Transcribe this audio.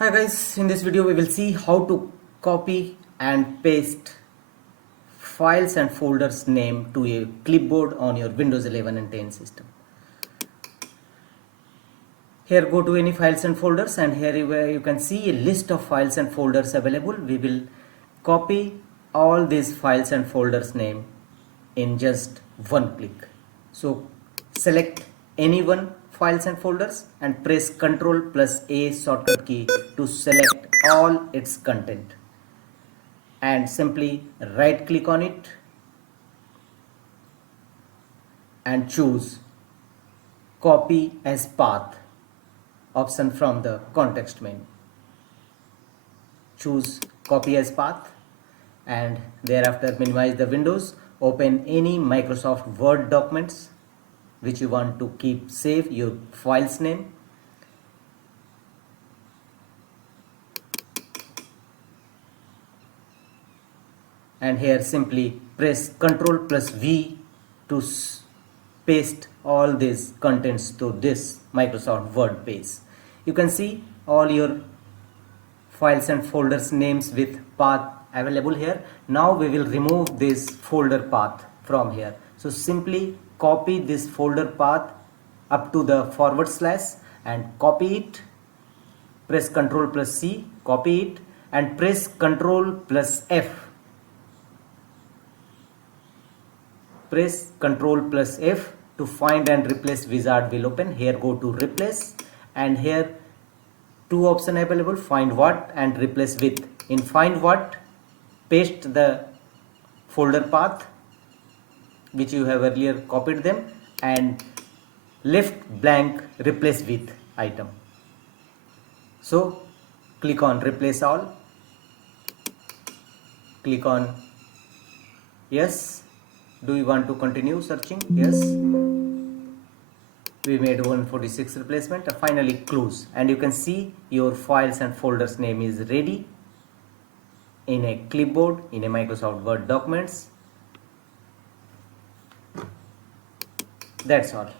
Hi guys, in this video we will see how to copy and paste files and folders name to a clipboard on your Windows 11 and 10 system. Here go to any files and folders, and here you can see a list of files and folders available. We will copy all these files and folders name in just one click. So select any one files and folders and press Ctrl plus A shortcut key to select all its content, and simply right click on it and choose copy as path option from the context menu. Choose copy as path and thereafter minimize the windows. Open any Microsoft Word documents which you want to keep save your file's name. And here simply press Ctrl plus V to paste all these contents to this Microsoft Word page. You can see all your files and folders names with path available here. Now we will remove this folder path from here. So simply copy this folder path up to the forward slash and copy it. Press Ctrl plus C, copy it, and press Ctrl plus F. Press Ctrl plus F to find and replace wizard will open. Here go to replace, and here two options available, find what and replace with. In find what, paste the folder path which you have earlier copied them, and left blank replace with item. So click on replace all, click on yes. Do you want to continue searching? Yes. We made 146 replacement. Finally close, and you can see your files and folders name is ready in a clipboard in a Microsoft Word documents. That's all.